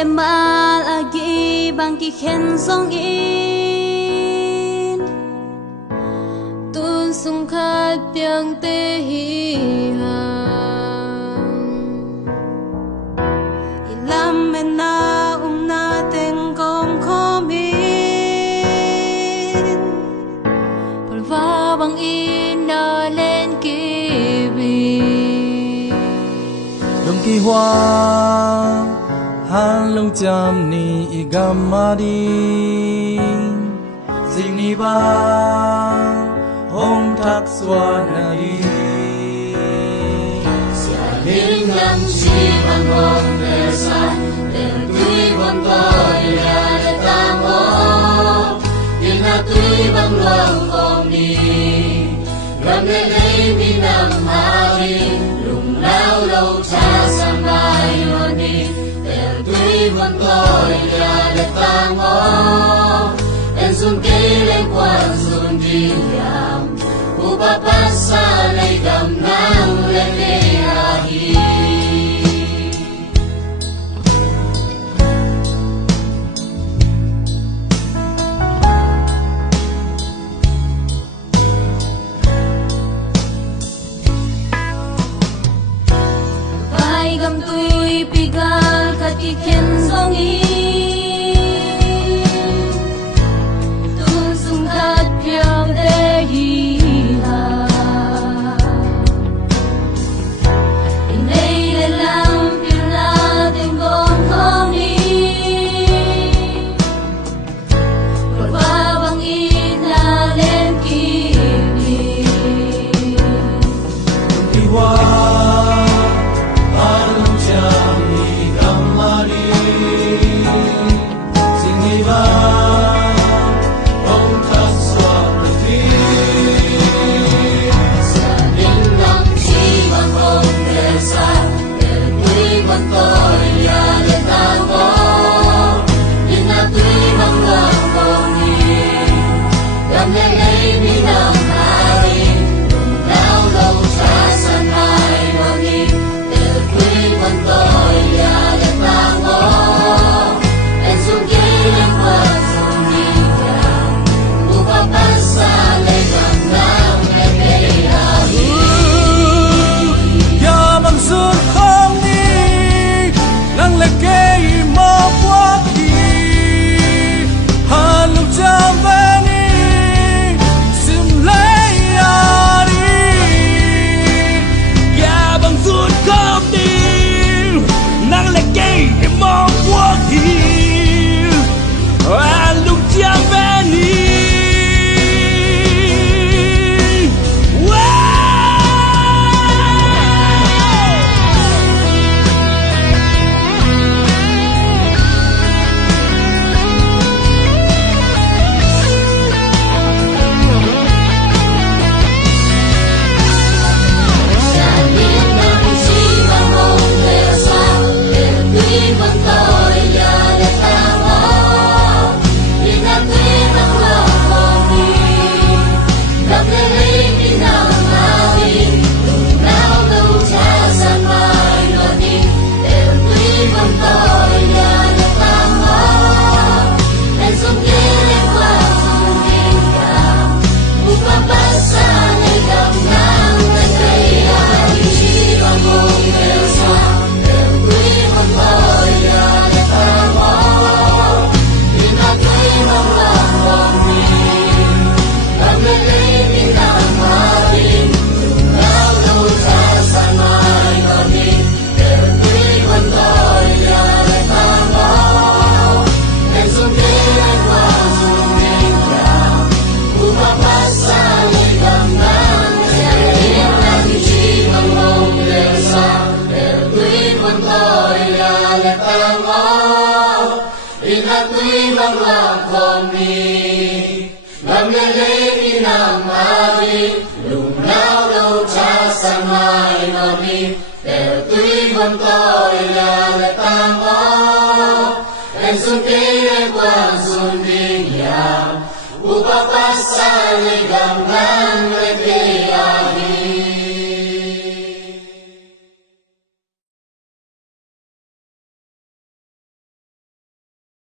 le mal agi bang ki khen song in tun sung khat piang te hi hang ilam men na na teng kong khomin palwa bang in na lên ki bi lung ki hoa han lung cham ni igamadi sing ni ba hong thak swanadi sia ling lam chi ban hong le san le tui bon toi ya le tam ho in na tui bang luang om ni ram le le mi nam ha ri lung lao lâu cha sam mai lo ni tui bon toi ya le tam ho en sun ke lên quan sun di yam upa pasa lai gam nang le le ahi bai gam tui pigal kat ki khen song i tun sung khat piang te hi ha in nei le lam pil na ding gong khom ni por ba bang in na len ki ni ki hoa han lung cham ni igamadi sing ni ba hong thak swanadi sa ling lam chi bang hong le sa le tui bon toi ya le ta mo in na tui bang luang kong ni gam le le mi nam ha ri lung lao lâu cha san mai lo ni le tui bon toi ya le ta mo en sung ke lên quan sung ni ya upa pasa le gam nang le le ahi ya mang sun khom ni nang le ke mo bua ki han lung cham ve ni sim lai ari ya mang sun khom ni nang le ke mo bua ki han lung cham ve ni sa ling lam chi bang hong le sa le tui bon toi ya le ta mo in na tui bang luang kong ni gam le le mi nam ha ri lung lao lâu cha san mai lo ni le tui bon toi ya le ta mo en sung ke lên quan sung ni ya upa pasa le gam nang le le ahi chi bang hong le sa le tui bon toi ya le ta mo in na tui bang luang kong ni gam le le mi nam ha ri lung lao lâu cha san mai lo ni le tui bon toi ya le ta mo en sung ke lên quan sung ni ya upa pasa le gam nang le le ahi chi bang hong le sa le tui bon toi ya le ta mo in na tui bang luang kong ni gam le le mi nam ha ri lung lao lâu cha san mai lo ni le tui bon toi ya le ta mo en sung ke lên quan sung ni ya upa pasa le gam nang le le ahi